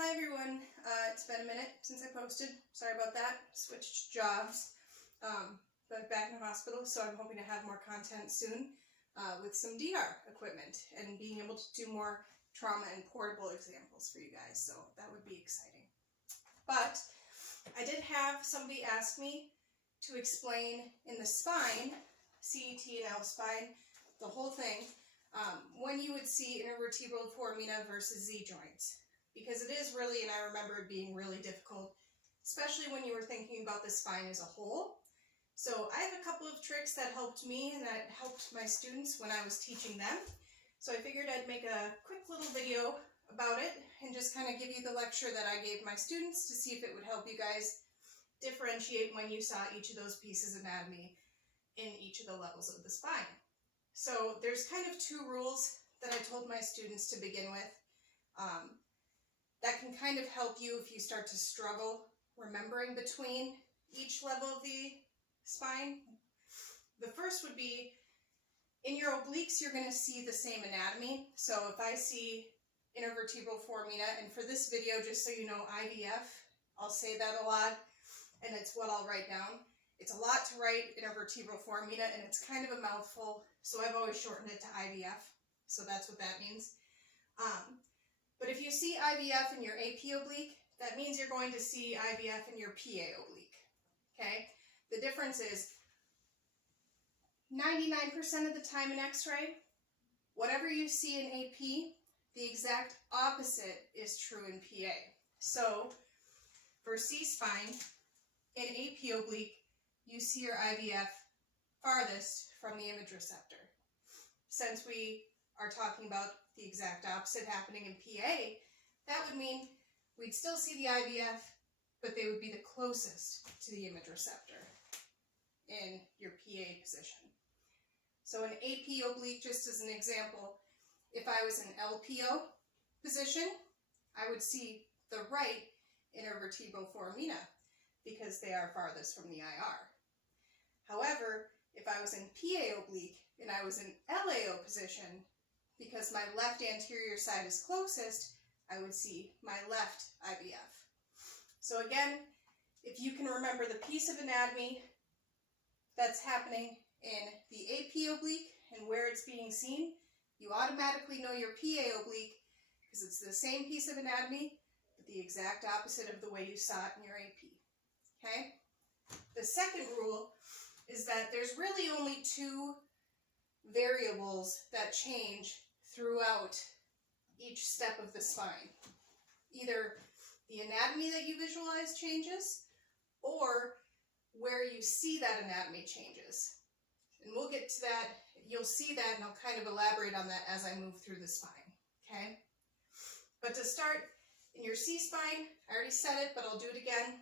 Hi everyone, it's been a minute since I posted. Sorry about that, switched jobs, but back in the hospital, so I'm hoping to have more content soon with some DR equipment and being able to do more trauma and portable examples for you guys, so that would be exciting. But I did have somebody ask me to explain in the spine, CET and L spine, the whole thing, when you would see intervertebral foramina versus Z joints. Because it is really, and I remember it being really difficult, especially when you were thinking about the spine as a whole. So I have a couple of tricks that helped me and that helped my students when I was teaching them. So I figured I'd make a quick little video about it and just kind of give you the lecture that I gave my students to see if it would help you guys differentiate when you saw each of those pieces of anatomy in each of the levels of the spine. So there's kind of two rules that I told my students to begin with. That can kind of help you if you start to struggle remembering between each level of the spine. The first would be, in your obliques, you're going to see the same anatomy. So if I see intervertebral foramina, and for this video, just so you know, IVF, I'll say that a lot, and it's what I'll write down. It's a lot to write intervertebral foramina, and it's kind of a mouthful, so I've always shortened it to IVF, so that's what that means. But if you see IVF in your AP oblique, that means you're going to see IVF in your PA oblique, okay? The difference is 99% of the time in X-ray, whatever you see in AP, the exact opposite is true in PA. So for C-spine, in AP oblique, you see your IVF farthest from the image receptor. Since we are talking about the exact opposite happening in PA, that would mean we'd still see the IVF, but they would be the closest to the image receptor in your PA position. So in AP oblique, just as an example, if I was in LPO position, I would see the right intervertebral foramina because they are farthest from the IR. However, if I was in PA oblique and I was in LAO position, because my left anterior side is closest, I would see my left IVF. So again, if you can remember the piece of anatomy that's happening in the AP oblique and where it's being seen, you automatically know your PA oblique because it's the same piece of anatomy, but the exact opposite of the way you saw it in your AP. Okay? The second rule is that there's really only two variables that change throughout each step of the spine. Either the anatomy that you visualize changes, or where you see that anatomy changes. And we'll get to that, you'll see that, and I'll kind of elaborate on that as I move through the spine, okay? But to start, in your C-spine, I already said it, but I'll do it again.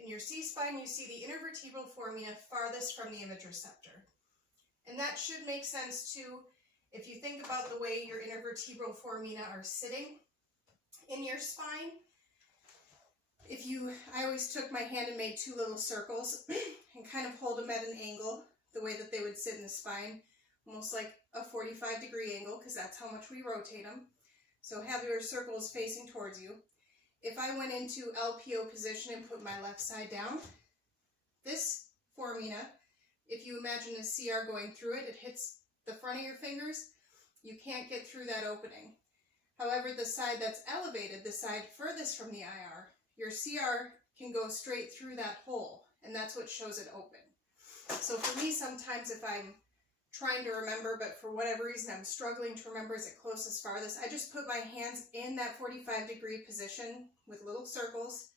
In your C-spine, you see the intervertebral foramina farthest from the image receptor. And that should make sense too if you think about the way your intervertebral foramina are sitting in your spine. I always took my hand and made two little circles and kind of hold them at an angle, the way that they would sit in the spine, almost like a 45-degree angle, because that's how much we rotate them. So have your circles facing towards you. If I went into LPO position and put my left side down, this foramina, if you imagine a CR going through it, it hits the front of your fingers, you can't get through that opening. However, the side that's elevated, the side furthest from the IR, your CR can go straight through that hole, and that's what shows it open. So for me, sometimes if I'm trying to remember, but for whatever reason I'm struggling to remember is it closest farthest, I just put my hands in that 45-degree position with little circles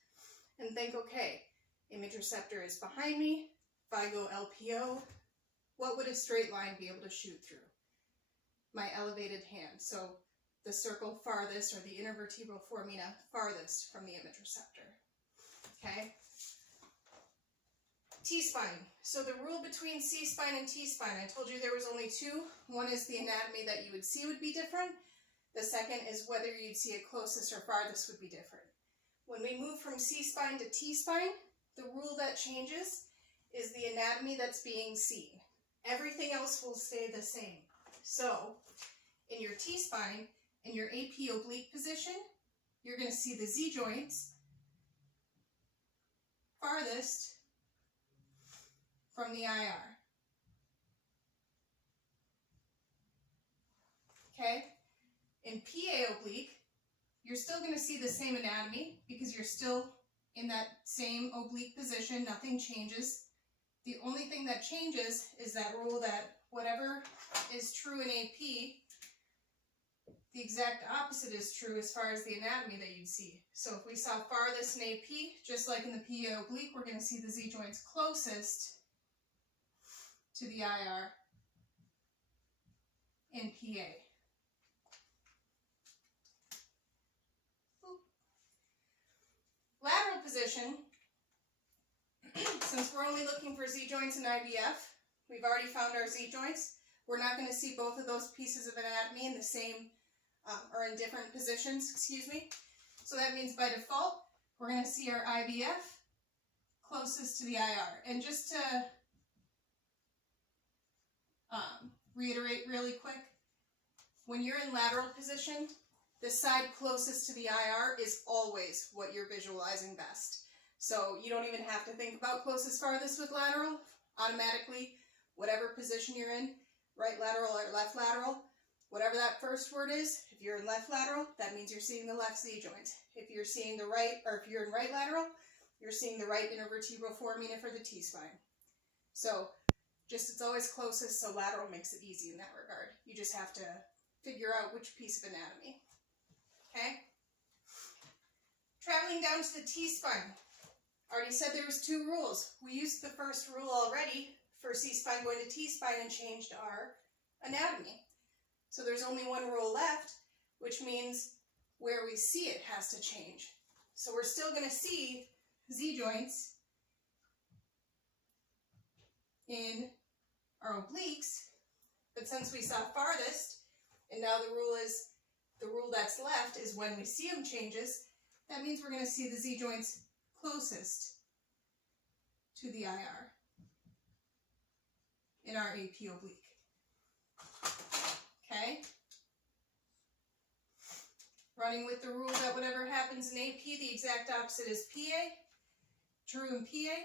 and think, okay, image receptor is behind me. If I go LPO, what would a straight line be able to shoot through? My elevated hand. So the circle farthest, or the intervertebral foramina farthest from the image receptor. Okay? T-spine. So the rule between C-spine and T-spine, I told you there was only two. One is the anatomy that you would see would be different. The second is whether you'd see it closest or farthest would be different. When we move from C-spine to T-spine, the rule that changes is the anatomy that's being seen. Everything else will stay the same. So, in your T-spine, in your AP oblique position, you're going to see the Z joints farthest from the IR. Okay? In PA oblique, you're still going to see the same anatomy because you're still in that same oblique position. Nothing changes. The only thing that changes is that rule that whatever is true in AP, the exact opposite is true as far as the anatomy that you'd see. So if we saw farthest in AP, just like in the PA oblique, we're going to see the Z joints closest to the IR in PA. Lateral position, since we're only looking for Z joints in IVF, we've already found our Z joints. We're not going to see both of those pieces of anatomy in the same, or in different positions, excuse me. So that means by default, we're going to see our IVF closest to the IR. And just to reiterate really quick, when you're in lateral position, the side closest to the IR is always what you're visualizing best. So you don't even have to think about closest farthest with lateral. Automatically, whatever position you're in, right lateral or left lateral, whatever that first word is, if you're in left lateral, that means you're seeing the left Z joint. If you're seeing the right, or if you're in right lateral, you're seeing the right intervertebral foramina for the T-spine. So just it's always closest, so lateral makes it easy in that regard. You just have to figure out which piece of anatomy. Okay? Traveling down to the T-spine. Already said there was 2 rules. We used the first rule already for C-spine going to T-spine and changed our anatomy. So there's only one rule left, which means where we see it has to change. So we're still going to see Z joints in our obliques, but since we saw farthest, and now the rule that's left is when we see them changes, that means we're going to see the Z joints closest to the IR in our AP oblique. Okay? Running with the rule that whatever happens in AP, the exact opposite is PA. True in PA,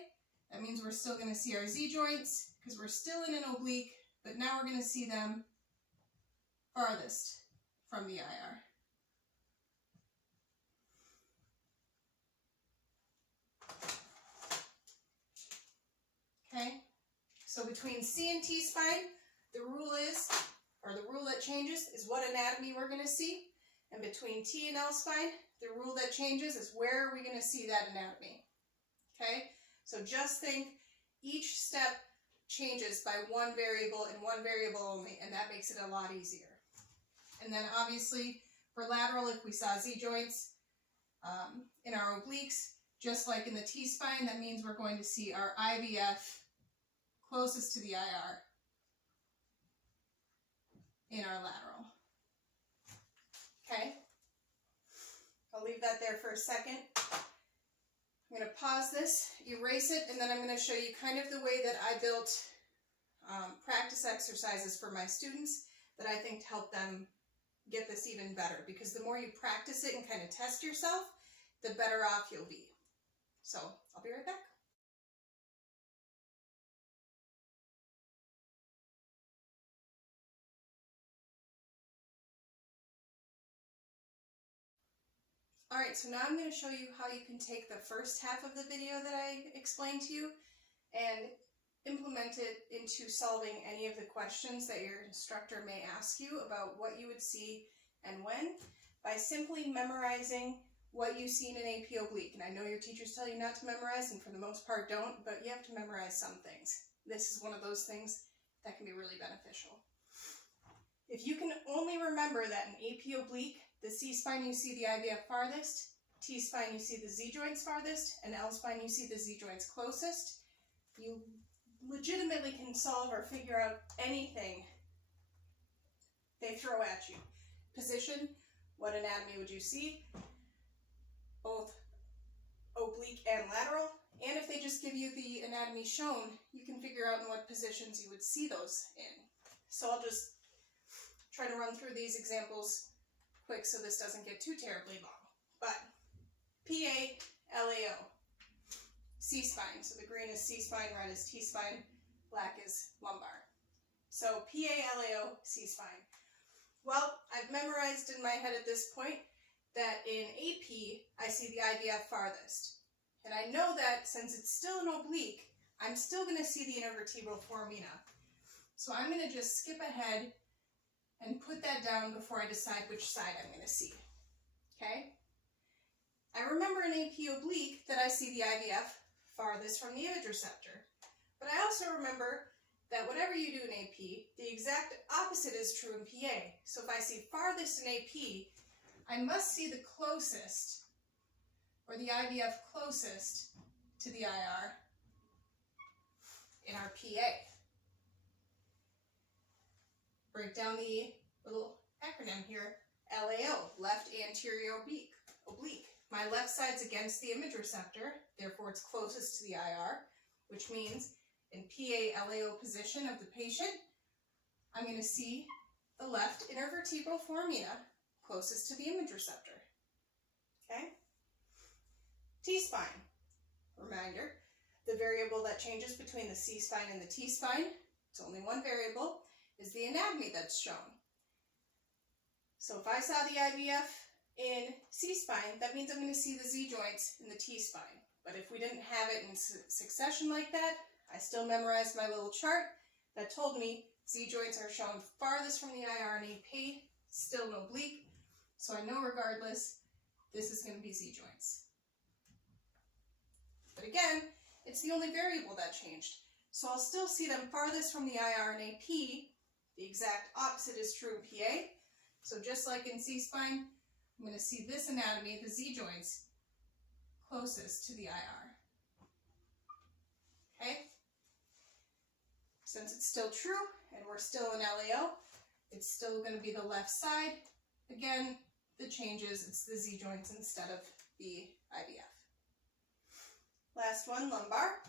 that means we're still going to see our Z joints because we're still in an oblique, but now we're going to see them farthest from the IR. Okay, so between C and T-spine, the rule is, or the rule that changes is what anatomy we're going to see. And between T and L-spine, the rule that changes is where are we going to see that anatomy. Okay, so just think each step changes by one variable and one variable only, and that makes it a lot easier. And then obviously for lateral, if we saw Z joints in our obliques, just like in the T-spine, that means we're going to see our IVF closest to the IR in our lateral. Okay, I'll leave that there for a second. I'm going to pause this, erase it, and then I'm going to show you kind of the way that I built practice exercises for my students that I think help them get this even better, because the more you practice it and kind of test yourself, the better off you'll be. So I'll be right back. Alright, so now I'm going to show you how you can take the first half of the video that I explained to you and implement it into solving any of the questions that your instructor may ask you about what you would see and when, by simply memorizing what you see in an AP oblique. And I know your teachers tell you not to memorize, and for the most part don't, but you have to memorize some things. This is one of those things that can be really beneficial. If you can only remember that in AP oblique, the C-spine you see the IVF farthest, T-spine you see the Z joints farthest, and L-spine you see the Z joints closest, you legitimately can solve or figure out anything they throw at you. Position, what anatomy would you see? Both oblique and lateral. And if they just give you the anatomy shown, you can figure out in what positions you would see those in. So I'll just try to run through these examples quick so this doesn't get too terribly long. But PA, LAO, C-spine. So the green is C-spine, red is T-spine, black is lumbar. So PA, LAO, C-spine. Well, I've memorized in my head at this point that in AP, I see the IVF farthest. And I know that since it's still an oblique, I'm still going to see the intervertebral foramina. So I'm going to just skip ahead and put that down before I decide which side I'm going to see. Okay? I remember in AP oblique that I see the IVF farthest from the image receptor. But I also remember that whatever you do in AP, the exact opposite is true in PA. So if I see farthest in AP, I must see the closest, or the IVF closest to the IR in our PA. Break down the little acronym here. LAO, left anterior oblique. My left side's against the image receptor, therefore it's closest to the IR, which means in PA LAO position of the patient, I'm going to see the left intervertebral foramina closest to the image receptor. Okay? T-spine. Reminder, the variable that changes between the C-spine and the T-spine, it's only one variable, is the anatomy that's shown. So if I saw the IVF in C-spine, that means I'm going to see the Z-joints in the T-spine. But if we didn't have it in succession like that, I still memorized my little chart that told me Z-joints are shown farthest from the IR and AP, still an oblique. So I know regardless, this is going to be Z-joints. But again, it's the only variable that changed. So I'll still see them farthest from the IR and AP. The exact opposite is true in PA. So just like in C-spine, I'm going to see this anatomy, the Z-joints, closest to the IR. Okay? Since it's still true, and we're still in LAO, it's still going to be the left side. Again, the changes, it's the Z-joints instead of the IVF. Last one, lumbar.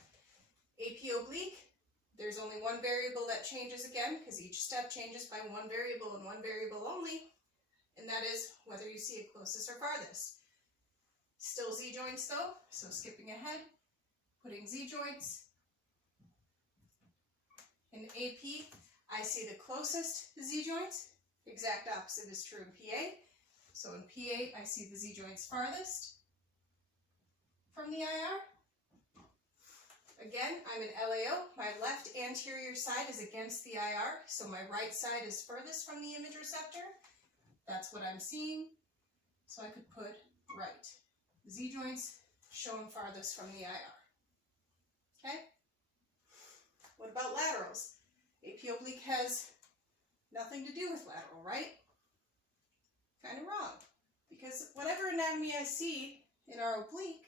AP oblique, there's only one variable that changes again, because each step changes by one variable and one variable only, and that is whether you see it closest or farthest. Still Z-joints though, so skipping ahead, putting Z-joints. In AP, I see the closest Z-joints. Exact opposite is true in PA. So in PA, I see the Z-joints farthest from the IR. Again, I'm in LAO. My left anterior side is against the IR, so my right side is furthest from the image receptor. That's what I'm seeing. So I could put right. Z-joints shown farthest from the IR. Okay? What about laterals? AP oblique has nothing to do with lateral, right? Kind of wrong. Because whatever anatomy I see in our oblique,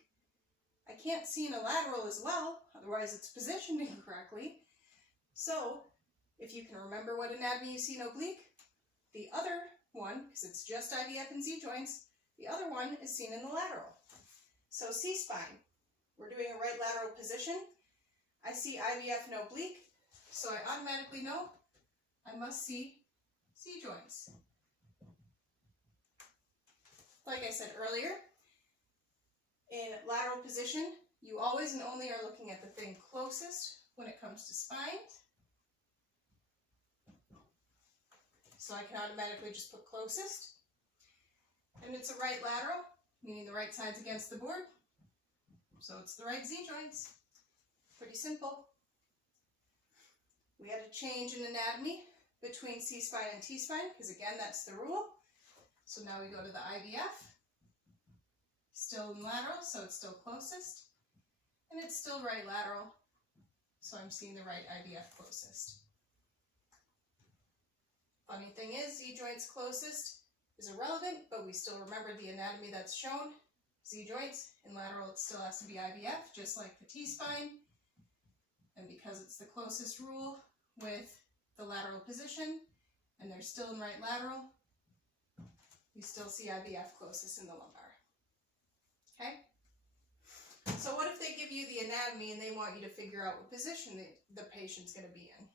I can't see in a lateral as well, otherwise it's positioned incorrectly. So, if you can remember what anatomy you see in oblique, the other one, because it's just IVF and Z-joints, the other one is seen in the lateral. So C-spine, we're doing a right lateral position. I see IVF and oblique, so I automatically know I must see Z-joints. Like I said earlier, in lateral position, you always and only are looking at the thing closest when it comes to spines. So I can automatically just put closest. And it's a right lateral, meaning the right side's against the board. So it's the right Z-joints. Pretty simple. We had a change in anatomy between C-spine and T-spine, because again, that's the rule. So now we go to the IVF. Still in lateral, so it's still closest. And it's still right lateral, so I'm seeing the right IVF closest. Funny thing is, Z-joints closest is irrelevant, but we still remember the anatomy that's shown. Z-joints, in lateral it still has to be IVF, just like the T-spine. And because it's the closest rule with the lateral position, and they're still in right lateral, you still see IVF closest in the lumbar. Okay? So what if they give you the anatomy and they want you to figure out what position the patient's going to be in?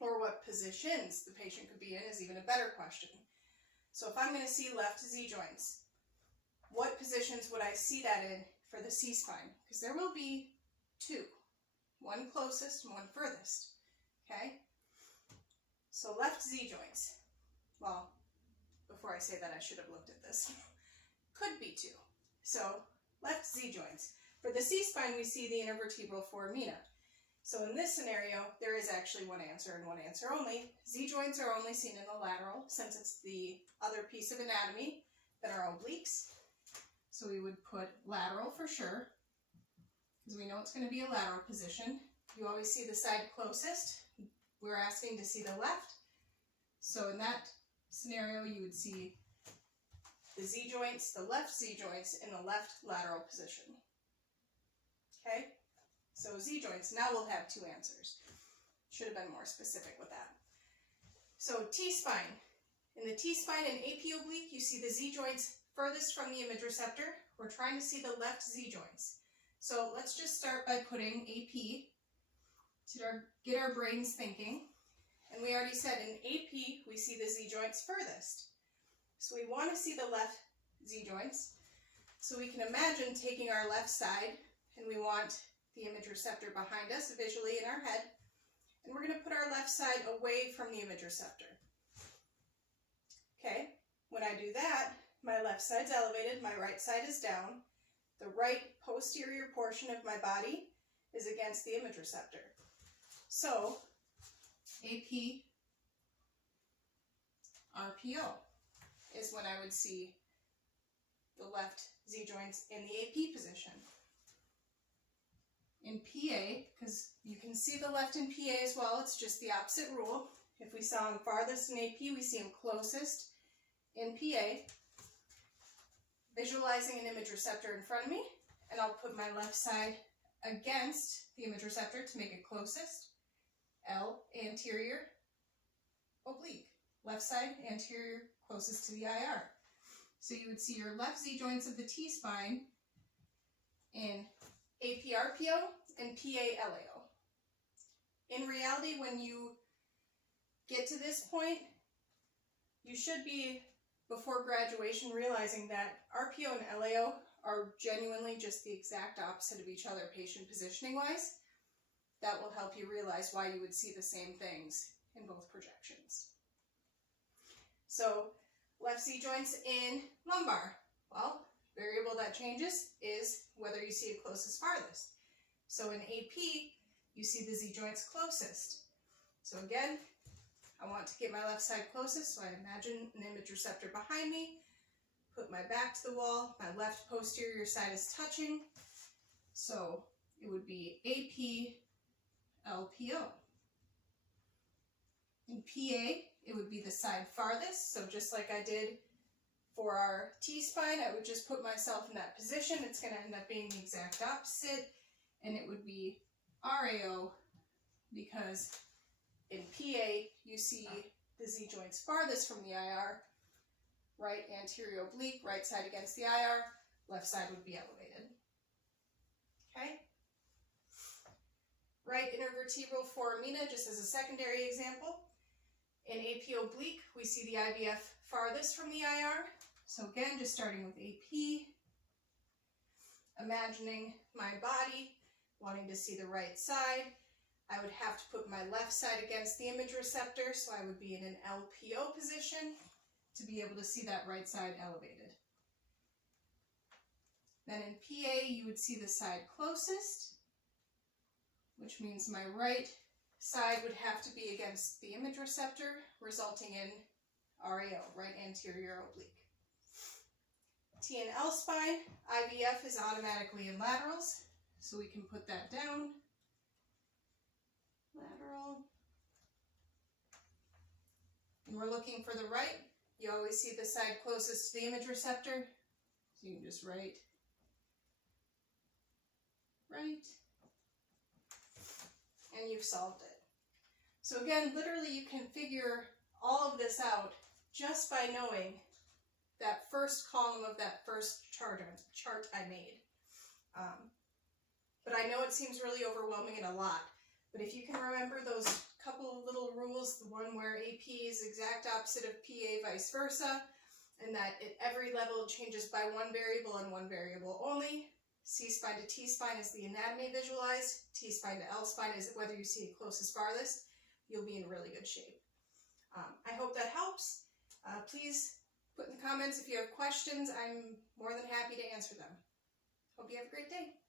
Or what positions the patient could be in is even a better question. So if I'm going to see left Z-joints, what positions would I see that in for the C-spine? Because there will be two, one closest and one furthest, okay? So left Z joints, well, before I say that I should have looked at this, could be two. So left Z joints. For the C-spine, we see the intervertebral foramina. So in this scenario, there is actually one answer and one answer only. Z joints are only seen in the lateral, since it's the other piece of anatomy that are obliques. So we would put lateral for sure, because we know it's going to be a lateral position. You always see the side closest. We're asking to see the left. So in that scenario, you would see the Z joints, the left Z joints, in the left lateral position. Okay? So Z joints, now we'll have two answers. Should have been more specific with that. So T-spine. In the T-spine and AP oblique, you see the Z joints furthest from the image receptor. We're trying to see the left Z joints. So let's just start by putting AP to get our brains thinking. And we already said in AP, we see the Z joints furthest. So we want to see the left Z joints. So we can imagine taking our left side, and we want the image receptor behind us visually in our head. And we're going to put our left side away from the image receptor. Okay, when I do that, my left side's elevated, my right side is down. The right posterior portion of my body is against the image receptor. So, AP, RPO is when I would see the left Z joints in the AP position. In PA, because you can see the left in PA as well, it's just the opposite rule. If we saw them farthest in AP, we see them closest in PA. Visualizing an image receptor in front of me, and I'll put my left side against the image receptor to make it closest. L, anterior, oblique. Left side, anterior, closest to the IR. So you would see your left Z joints of the T-spine in AP RPO and PA LAO. In reality, when you get to this point, you should be, before graduation, realizing that RPO and LAO are genuinely just the exact opposite of each other patient positioning-wise. That will help you realize why you would see the same things in both projections. So, left Z joints in lumbar. Well, variable that changes is whether you see it closest farthest. So in AP, you see the Z joints closest. So again, I want to get my left side closest, so I imagine an image receptor behind me, put my back to the wall, my left posterior side is touching, so it would be AP, LPO. In PA, it would be the side farthest, so just like I did for our T-spine, I would just put myself in that position. It's going to end up being the exact opposite, and it would be RAO, because in PA, you see the Z joints farthest from the IR, right anterior oblique, right side against the IR, left side would be elevated. Okay? Right intervertebral foramina, just as a secondary example. In AP oblique, we see the IVF farthest from the IR. So again, just starting with AP, imagining my body, wanting to see the right side. I would have to put my left side against the image receptor, so I would be in an LPO position to be able to see that right side elevated. Then in PA, you would see the side closest, which means my right side would have to be against the image receptor, resulting in RAO, right anterior oblique. T and L spine, IVF is automatically in laterals, so we can put that down. Lateral. And we're looking for the right. You always see the side closest to the image receptor, so you can just write right, and you've solved it. So again, literally you can figure all of this out just by knowing that first column of that first chart I made. But I know it seems really overwhelming and a lot, but if you can remember those couple of little rules, the one where AP is exact opposite of PA, vice versa, and that at every level it changes by one variable and one variable only. C-spine to T-spine is the anatomy visualized. T-spine to L-spine is whether you see it closest farthest. You'll be in really good shape. I hope that helps. Please put in the comments if you have questions. I'm more than happy to answer them. Hope you have a great day.